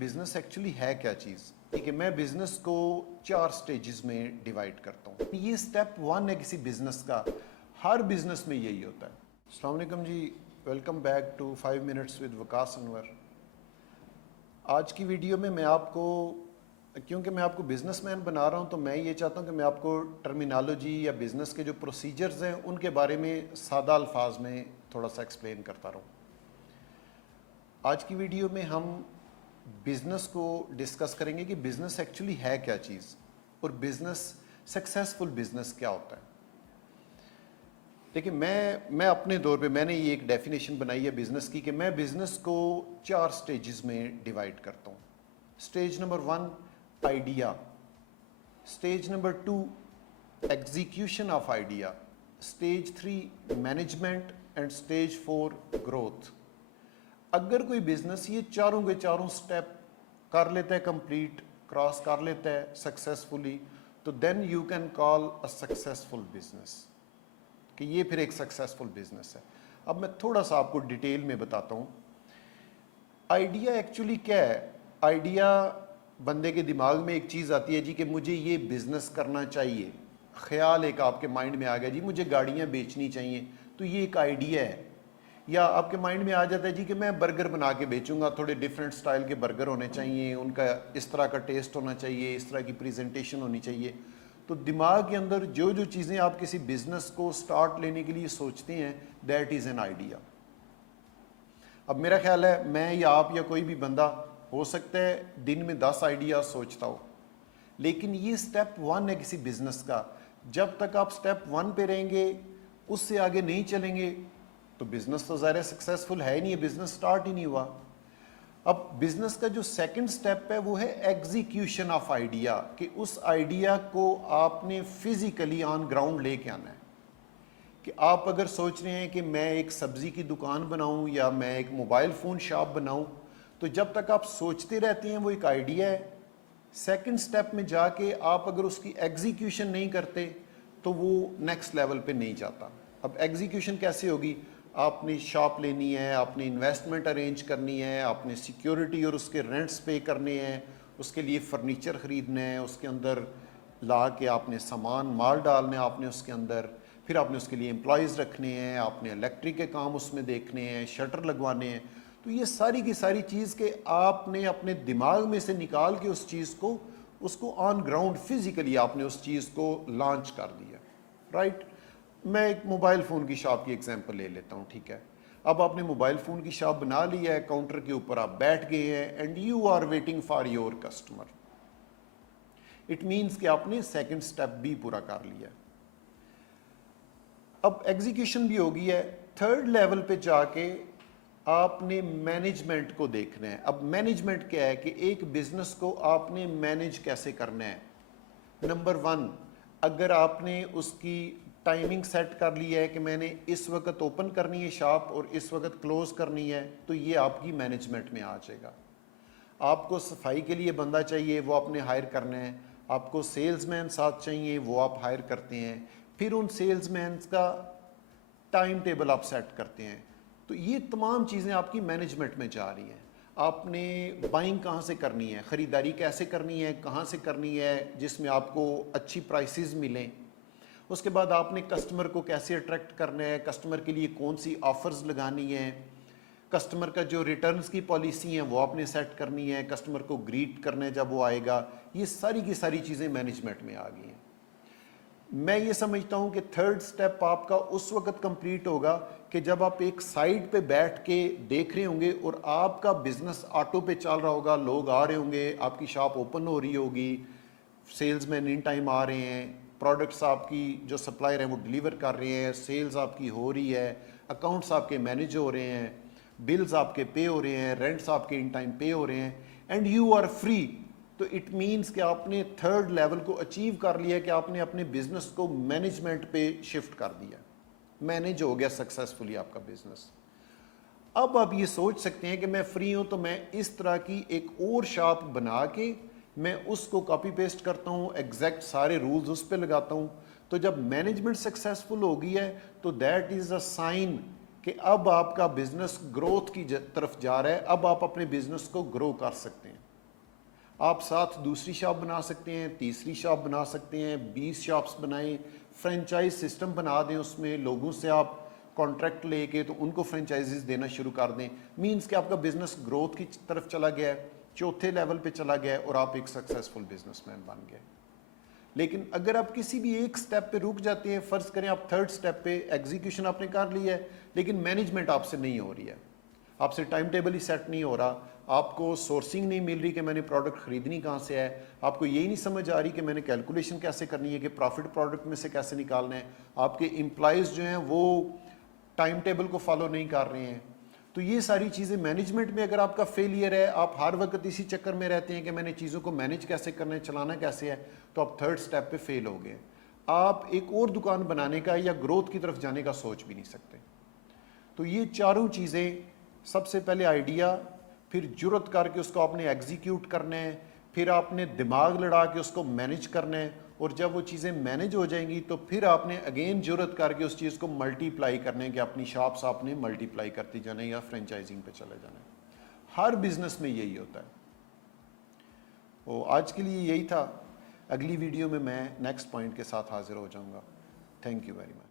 Business actually है क्या चीज़। ठीक है, मैं बिजनेस को 4 स्टेजेस में डिवाइड करता हूँ। ये स्टेप 1 है किसी बिजनेस का। हर बिजनेस में यही होता है। अस्सलाम वालेकुम जी, welcome back to 5 minutes with Waqas Anwar. आज की वीडियो में मैं आपको, क्योंकि मैं आपको बिजनेसमैन बना रहा हूँ, तो मैं ये चाहता हूँ कि मैं आपको टर्मिनोलॉजी या बिज़नेस के जो प्रोसीजर्स हैं उनके बारे में सादा अल्फाज में थोड़ा सा एक्सप्लेन करता रहूँ। आज की वीडियो में हम बिज़नेस को डिस्कस करेंगे कि बिज़नेस एक्चुअली है क्या चीज़ और बिज़नेस, सक्सेसफुल बिज़नेस क्या होता है। देखिए, मैं अपने दौर पे मैंने ये एक डेफिनेशन बनाई है बिज़नेस की कि मैं बिज़नेस को 4 स्टेजेस में डिवाइड करता हूँ। Stage number 1 idea, stage number 2 execution of idea, stage 3 management and stage 4 growth. अगर कोई बिजनेस ये चारों के चारों स्टेप कर लेता है, कंप्लीट क्रॉस कर लेता है सक्सेसफुली, तो then you can call a successful business, कि ये फिर एक सक्सेसफुल बिजनेस है। अब मैं थोड़ा सा आपको डिटेल में बताता हूँ। आइडिया एक्चुअली क्या है। आइडिया, बंदे के दिमाग में एक चीज़ आती है जी कि मुझे ये बिज़नेस करना चाहिए। ख्याल एक आपके माइंड में आ गया जी मुझे गाड़ियाँ बेचनी चाहिए, तो ये एक आइडिया है। या आपके माइंड में आ जाता है जी कि मैं बर्गर बना के बेचूंगा, थोड़े डिफरेंट स्टाइल के बर्गर होने चाहिए, उनका इस तरह का टेस्ट होना चाहिए, इस तरह की प्रेजेंटेशन होनी चाहिए। तो दिमाग के अंदर जो जो चीज़ें आप किसी बिजनेस को स्टार्ट लेने के लिए सोचते हैं, दैट इज़ एन आइडिया। अब मेरा ख्याल है मैं या आप या कोई भी बंदा हो सकता है दिन में 10 आइडिया सोचता हो, लेकिन ये स्टेप 1 है किसी बिजनेस का। जब तक आप स्टेप 1 पे रहेंगे, उससे आगे नहीं चलेंगे, तो बिजनेस तो ज़ाहिर सक्सेसफुल है ही नहीं, बिजनेस स्टार्ट ही नहीं हुआ। अब बिजनेस का जो सेकंड स्टेप है वो है एग्जीक्यूशन ऑफ आइडिया, कि उस आइडिया को आपने फिजिकली ऑन ग्राउंड लेके आना है। कि आप अगर सोच रहे हैं कि मैं एक सब्जी की दुकान बनाऊं या मैं एक मोबाइल फ़ोन शॉप बनाऊं, तो जब तक आप सोचते रहते हैं वो एक आइडिया है। सेकंड स्टेप में जाके आप अगर उसकी एग्जीक्यूशन नहीं करते तो वो नेक्स्ट लेवल पे नहीं जाता। अब एग्जीक्यूशन कैसे होगी। आपने शॉप लेनी है, आपने इन्वेस्टमेंट अरेंज करनी है, आपने सिक्योरिटी और उसके रेंट्स पे करने हैं, उसके लिए फ़र्नीचर ख़रीदना है, उसके अंदर ला के आपने सामान माल डालना है आपने उसके अंदर, फिर आपने उसके लिए एम्प्लॉयज़ रखने हैं, आपने इलेक्ट्रिक के काम उसमें देखने हैं, शटर लगवाने हैं। तो ये सारी की सारी चीज़ के आपने अपने दिमाग में से निकाल के उस चीज़ को, उसको ऑन ग्राउंड फिजिकली आपने उस चीज़ को लॉन्च कर दिया। राइट। मैं एक मोबाइल फ़ोन की शॉप की एग्जांपल ले लेता हूँ। ठीक है, अब आपने मोबाइल फ़ोन की शॉप बना ली है, काउंटर के ऊपर आप बैठ गए हैं and you are waiting for your customer. It means कि आपने सेकंड स्टेप भी पूरा कर लिया। अब एग्जीक्यूशन भी हो गई है। थर्ड लेवल पे जाके आपने मैनेजमेंट को देखना है। अब मैनेजमेंट क्या है कि एक बिजनेस को आपने मैनेज कैसे करना है। नंबर 1, अगर आपने उसकी टाइमिंग सेट कर ली है कि मैंने इस वक्त ओपन करनी है शॉप और इस वक्त क्लोज करनी है, तो ये आपकी मैनेजमेंट में आ जाएगा। आपको सफाई के लिए बंदा चाहिए, वो आपने हायर करना है। आपको सेल्समैन साथ चाहिए, वो आप हायर करते हैं। फिर उन सेल्समैन का टाइम टेबल आप सेट करते हैं। तो ये तमाम चीज़ें आपकी मैनेजमेंट में जा रही हैं। आपने बाइंग कहाँ से करनी है, ख़रीदारी कैसे करनी है, कहाँ से करनी है जिसमें आपको अच्छी प्राइसेस मिलें। उसके बाद आपने कस्टमर को कैसे अट्रैक्ट करना है, कस्टमर के लिए कौन सी ऑफ़र्स लगानी है, कस्टमर का जो रिटर्न्स की पॉलिसी है वो आपने सेट करनी है, कस्टमर को ग्रीट करना है जब वो आएगा। ये सारी की सारी चीज़ें मैनेजमेंट में आ गई हैं। मैं ये समझता हूँ कि थर्ड स्टेप आपका उस वक्त कंप्लीट होगा कि जब आप एक साइड पे बैठ के देख रहे होंगे और आपका बिजनेस ऑटो पे चल रहा होगा, लोग आ रहे होंगे, आपकी शॉप ओपन हो रही होगी, सेल्समैन इन टाइम आ रहे हैं, प्रोडक्ट्स आपकी जो सप्लायर हैं वो डिलीवर कर रहे हैं, सेल्स आपकी हो रही है, अकाउंट्स आपके मैनेज हो रहे हैं, बिल्स आपके पे हो रहे हैं, रेंट्स आपके इन टाइम पे हो रहे हैं, एंड यू आर फ्री। तो इट मीन्स कि आपने थर्ड लेवल को अचीव कर लिया कि आपने अपने बिजनेस को मैनेजमेंट पे शिफ्ट कर दिया, मैनेज हो गया सक्सेसफुली आपका बिजनेस। अब आप ये सोच सकते हैं कि मैं फ्री हूं तो मैं इस तरह की एक और शॉप बना के मैं उसको कॉपी पेस्ट करता हूं, एग्जैक्ट सारे रूल्स उस पर लगाता हूं। तो जब मैनेजमेंट सक्सेसफुल हो गई है तो दैट इज़ अ साइन कि अब आपका बिजनेस ग्रोथ की तरफ जा रहा है, अब आप अपने बिजनेस को ग्रो कर सकते हैं। आप साथ दूसरी शॉप बना सकते हैं, तीसरी शॉप बना सकते हैं, 20 शॉप्स बनाएं, फ्रेंचाइज सिस्टम बना दें, उसमें लोगों से आप कॉन्ट्रैक्ट लेके तो उनको फ्रेंचाइजीज देना शुरू कर दें। मींस कि आपका बिजनेस ग्रोथ की तरफ चला गया है, चौथे लेवल पे चला गया है और आप एक सक्सेसफुल बिजनेसमैन बन गए। लेकिन अगर आप किसी भी एक स्टेप पे रुक जाते हैं, फ़र्ज़ करें आप थर्ड स्टेप पे एग्जीक्यूशन आपने कर लिया है लेकिन मैनेजमेंट आपसे नहीं हो रही है, आपसे टाइम टेबल ही सेट नहीं हो रहा, आपको सोर्सिंग नहीं मिल रही कि मैंने प्रोडक्ट ख़रीदनी कहाँ से है, आपको यही नहीं समझ आ रही कि मैंने कैलकुलेशन कैसे करनी है कि प्रॉफिट प्रोडक्ट में से कैसे निकालना है, आपके एम्प्लॉयज़ जो हैं वो टाइम टेबल को फॉलो नहीं कर रहे हैं, तो ये सारी चीज़ें मैनेजमेंट में अगर आपका फेलियर है, आप हर वक्त इसी चक्कर में रहते हैं कि मैंने चीज़ों को मैनेज कैसे करना है, चलाना कैसे है, तो आप थर्ड स्टेप पे फेल हो गए। आप एक और दुकान बनाने का या ग्रोथ की तरफ जाने का सोच भी नहीं सकते। तो ये चारों चीज़ें, सबसे पहले आइडिया, फिर जुर्रत करके उसको आपने एग्जीक्यूट करना है, फिर आपने दिमाग लड़ा के उसको मैनेज करना है, और जब वो चीज़ें मैनेज हो जाएंगी तो फिर आपने अगेन जुर्रत करके उस चीज़ को मल्टीप्लाई करने कि अपनी शॉप्स आपने मल्टीप्लाई करती जाना है या फ्रेंचाइजिंग पे चले जाना है। हर बिजनेस में यही होता है। तो आज के लिए यही था। अगली वीडियो में मैं नेक्स्ट पॉइंट के साथ हाजिर हो जाऊंगा। Thank you very much.